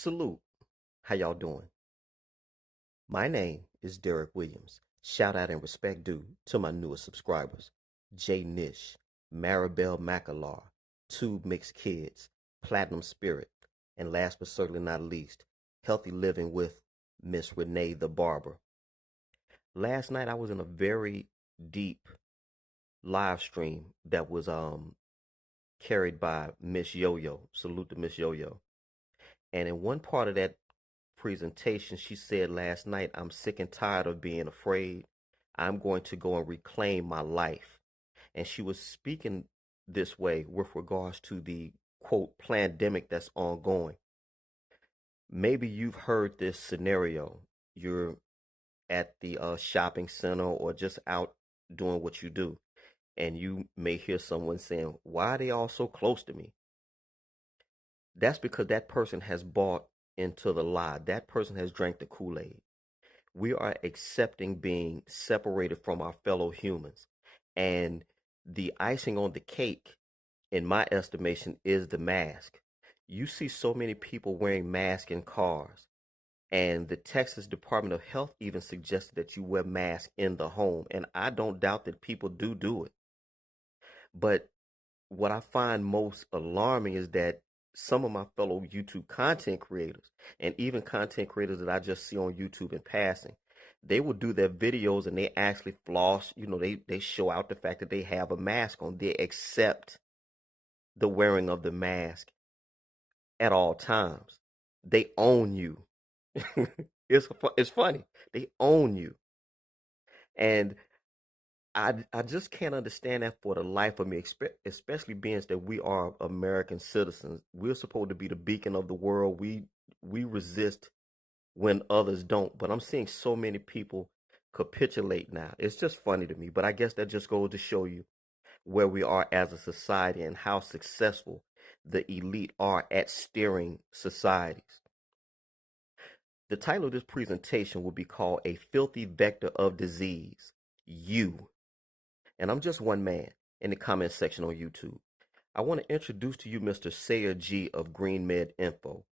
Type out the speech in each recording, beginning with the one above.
Salute. How y'all doing? My name is Derek Williams. Shout out and respect due to my newest subscribers. Jay Nish, Maribel Macalar, Two Mixed Kids, Platinum Spirit, and last but certainly not least, Healthy Living with Miss Renee the Barber. Last night I was in a very deep live stream that was carried by Miss Yo-Yo. Salute to Miss Yo-Yo. And in one part of that presentation, she said last night, I'm sick and tired of being afraid. I'm going to go and reclaim my life. And she was speaking this way with regards to the quote pandemic that's ongoing. Maybe you've heard this scenario. You're at the shopping center or just out doing what you do, and you may hear someone saying, why are they all so close to me? That's because that person has bought into the lie. That person has drank the Kool-Aid. We are accepting being separated from our fellow humans. And the icing on the cake, in my estimation, is the mask. You see so many people wearing masks in cars. And the Texas Department of Health even suggested that you wear masks in the home. And I don't doubt that people do it. But what I find most alarming is that some of my fellow YouTube content creators and even content creators that I just see on YouTube in passing, they will do their videos and they actually floss, they show out the fact that they have a mask on. They accept the wearing of the mask at all times. They own you. It's funny. They own you. And I just can't understand that for the life of me, especially being that we are American citizens. We're supposed to be the beacon of the world. We resist when others don't. But I'm seeing so many people capitulate now. It's just funny to me. But I guess that just goes to show you where we are as a society and how successful the elite are at steering societies. The title of this presentation will be called A Filthy Vector of Disease, You. And I'm just one man in the comment section on YouTube. I want to introduce to you Mr. Sayer G of Green Med Info.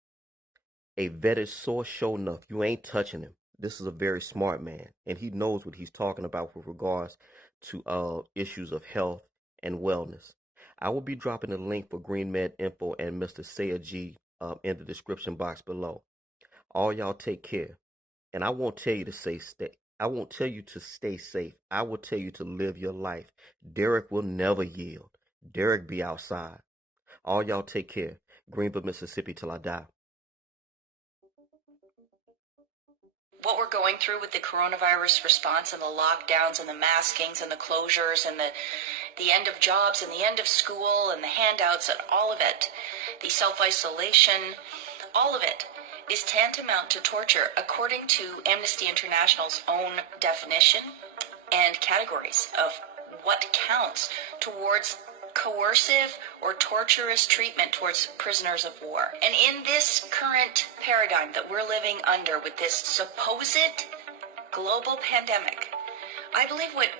A vetted source, sure enough. You ain't touching him. This is a very smart man, and he knows what he's talking about with regards to issues of health and wellness. I will be dropping a link for Green Med Info and Mr. Sayer G in the description box below. All y'all take care. And I won't tell you to stay. I won't tell you to stay safe. I will tell you to live your life. Derek will never yield. Derek be outside. All y'all take care. Greenville, Mississippi till I die. What we're going through with the coronavirus response and the lockdowns and the maskings and the closures and the end of jobs and the end of school and the handouts and all of it, the self-isolation, all of it is tantamount to torture according to Amnesty International's own definition and categories of what counts towards coercive or torturous treatment towards prisoners of war. And in this current paradigm that we're living under with this supposed global pandemic, I believe what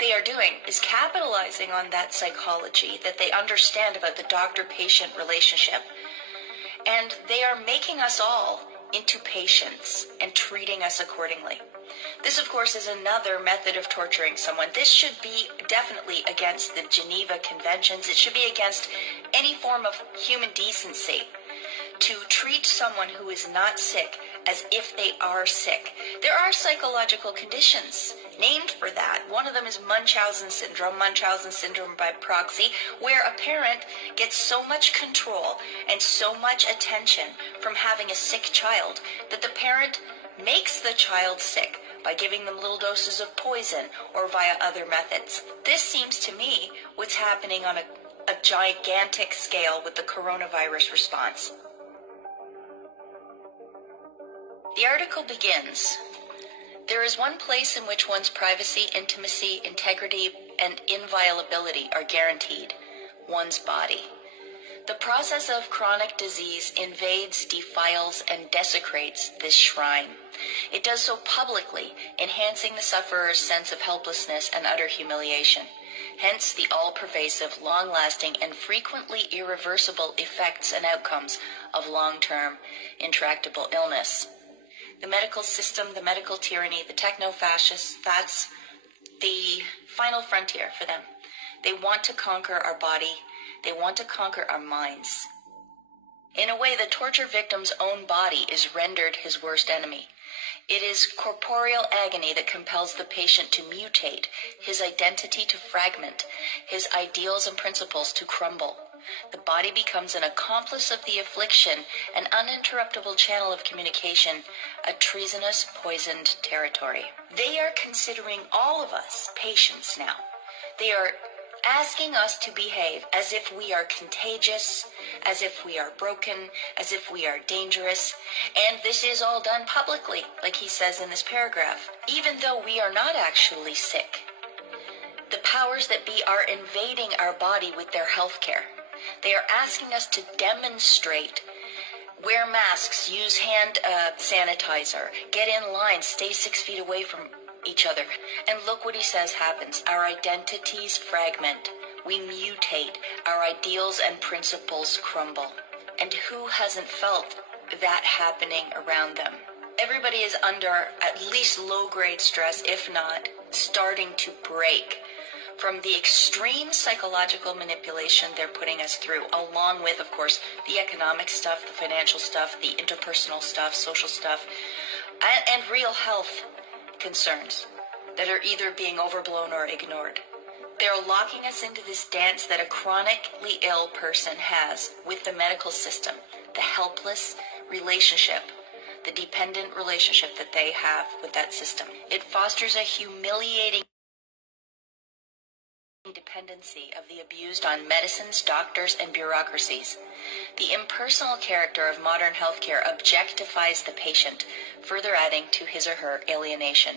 they are doing is capitalizing on that psychology that they understand about the doctor-patient relationship. And they are making us all into patients and treating us accordingly. This, of course, is another method of torturing someone. This should be definitely against the Geneva Conventions. It should be against any form of human decency to treat someone who is not sick as if they are sick. There are psychological conditions named for that. One of them is Munchausen syndrome by proxy, where a parent gets so much control and so much attention from having a sick child that the parent makes the child sick by giving them little doses of poison or via other methods. This seems to me what's happening on a gigantic scale with the coronavirus response. The article begins, there is one place in which one's privacy, intimacy, integrity, and inviolability are guaranteed, one's body. The process of chronic disease invades, defiles, and desecrates this shrine. It does so publicly, enhancing the sufferer's sense of helplessness and utter humiliation. hence the all-pervasive, long-lasting, and frequently irreversible effects and outcomes of long-term intractable illness. The medical system, the medical tyranny, the techno-fascists, that's the final frontier for them. They want to conquer our body. They want to conquer our minds. In a way, the torture victim's own body is rendered his worst enemy. It is corporeal agony that compels the patient to mutate, his identity to fragment, his ideals and principles to crumble. The body becomes an accomplice of the affliction, an uninterruptible channel of communication, a treasonous, poisoned territory. They are considering all of us patients now. They are asking us to behave as if we are contagious, as if we are broken, as if we are dangerous. And this is all done publicly, like he says in this paragraph, even though we are not actually sick. The powers that be are invading our body with their health care. They are asking us to demonstrate, wear masks, use hand sanitizer, get in line, stay 6 feet away from each other. And look what he says happens. Our identities fragment. We mutate. Our ideals and principles crumble. And who hasn't felt that happening around them? Everybody is under at least low-grade stress, if not starting to break from the extreme psychological manipulation they're putting us through, along with, of course, the economic stuff, the financial stuff, the interpersonal stuff, social stuff, and real health concerns that are either being overblown or ignored. They're locking us into this dance that a chronically ill person has with the medical system, the helpless relationship, the dependent relationship that they have with that system. It fosters a humiliating dependency of the abused on medicines, doctors, and bureaucracies. The impersonal character of modern healthcare objectifies the patient, further adding to his or her alienation.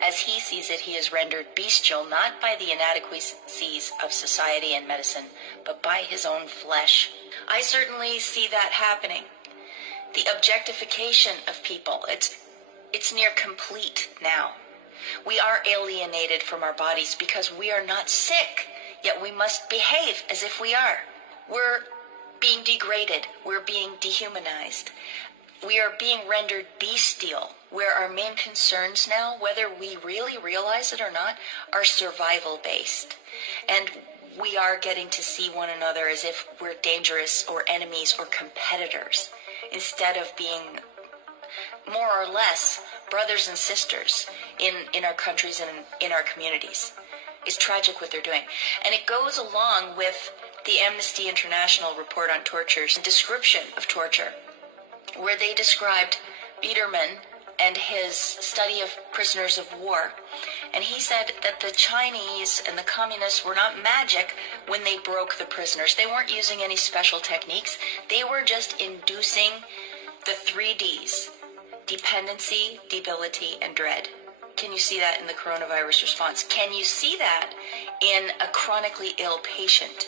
As he sees it, he is rendered bestial not by the inadequacies of society and medicine, but by his own flesh. I certainly see that happening. The objectification of people, it's near complete now. We are alienated from our bodies because we are not sick, yet we must behave as if we are. We're being degraded. We're being dehumanized. We are being rendered bestial, where our main concerns now, whether we really realize it or not, are survival-based. And we are getting to see one another as if we're dangerous or enemies or competitors, instead of being more or less brothers and sisters in our countries and in our communities. It's tragic what they're doing. And it goes along with the Amnesty International report on torture's description of torture, where they described Biederman and his study of prisoners of war. And he said that the Chinese and the communists were not magic when they broke the prisoners. They weren't using any special techniques. They were just inducing the 3Ds: dependency, debility, and dread. Can you see that in the coronavirus response? Can you see that in a chronically ill patient?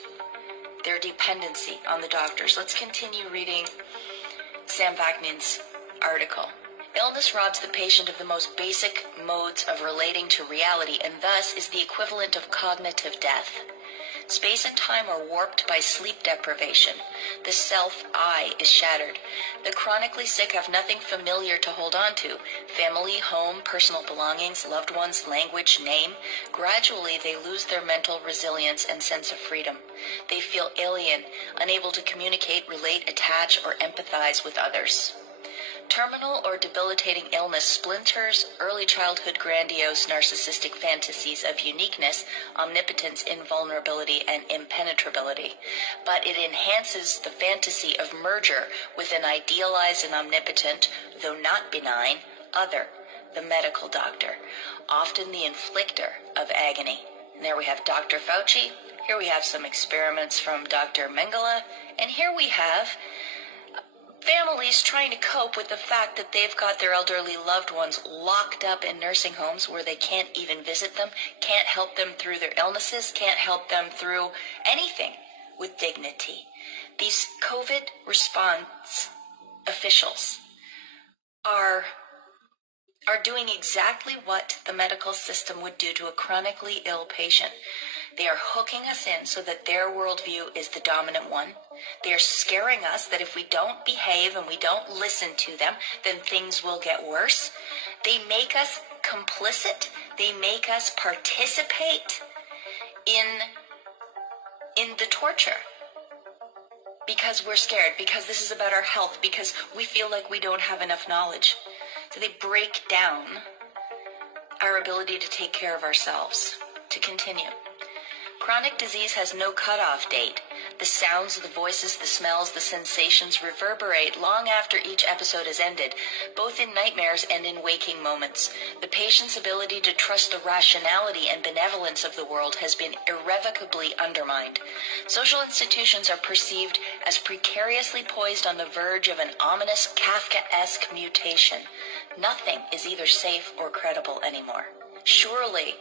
Their dependency on the doctors. Let's continue reading Sam Vaknin's article. Illness robs the patient of the most basic modes of relating to reality and thus is the equivalent of cognitive death. Space and time are warped by sleep deprivation. The self-I is shattered. The chronically sick have nothing familiar to hold on to. Family, home, personal belongings, loved ones, language, name. Gradually, they lose their mental resilience and sense of freedom. They feel alien, unable to communicate, relate, attach, or empathize with others. Terminal or debilitating illness splinters early childhood grandiose narcissistic fantasies of uniqueness, omnipotence, invulnerability, and impenetrability. But it enhances the fantasy of merger with an idealized and omnipotent, though not benign, other, the medical doctor, often the inflictor of agony. And there we have Dr. Fauci. Here we have some experiments from Dr. Mengele. And here we have families trying to cope with the fact that they've got their elderly loved ones locked up in nursing homes where they can't even visit them, can't help them through their illnesses, can't help them through anything with dignity. These COVID response officials are are doing exactly what the medical system would do to a chronically ill patient. They are hooking us in so that their worldview is the dominant one. They are scaring us that if we don't behave and we don't listen to them, then things will get worse. They make us complicit. They make us participate in the torture. Because we're scared, because this is about our health, because we feel like we don't have enough knowledge. So they break down our ability to take care of ourselves. To continue. Chronic disease has no cutoff date. The sounds, the voices, the smells, the sensations reverberate long after each episode has ended, both in nightmares and in waking moments. The patient's ability to trust the rationality and benevolence of the world has been irrevocably undermined. Social institutions are perceived as precariously poised on the verge of an ominous Kafkaesque mutation. Nothing is either safe or credible anymore. Surely,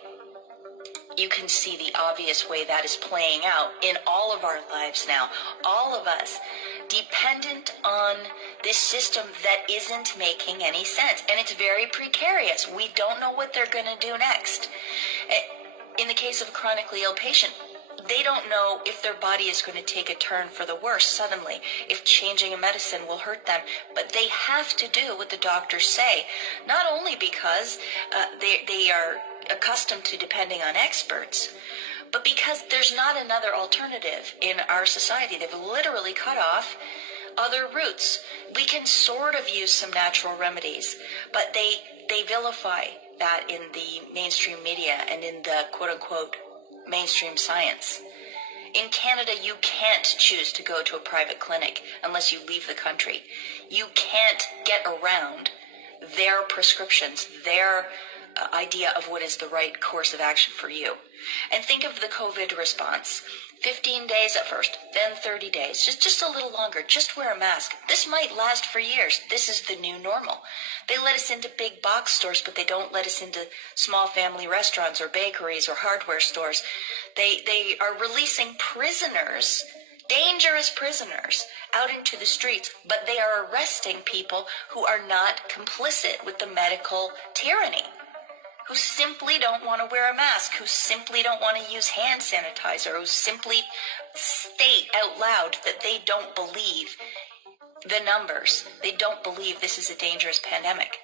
you can see the obvious way that is playing out in all of our lives now. All of us dependent on this system that isn't making any sense. And it's very precarious. We don't know what they're going to do next. In the case of a chronically ill patient, they don't know if their body is going to take a turn for the worse suddenly, if changing a medicine will hurt them. But they have to do what the doctors say, not only because they are accustomed to depending on experts, but because there's not another alternative in our society. They've literally cut off other routes. We can sort of use some natural remedies, but they vilify that in the mainstream media and in the quote-unquote mainstream science. In Canada, you can't choose to go to a private clinic unless you leave the country. You can't get around their prescriptions, their idea of what is the right course of action for you. And think of the COVID response. 15 days at first, then 30 days, just a little longer, just wear a mask. This might last for years. This is the new normal. They let us into big box stores, but they don't let us into small family restaurants or bakeries or hardware stores. They are releasing prisoners, dangerous prisoners, out into the streets, but they are arresting people who are not complicit with the medical tyranny, who simply don't want to wear a mask, who simply don't want to use hand sanitizer, who simply state out loud that they don't believe the numbers. They don't believe this is a dangerous pandemic.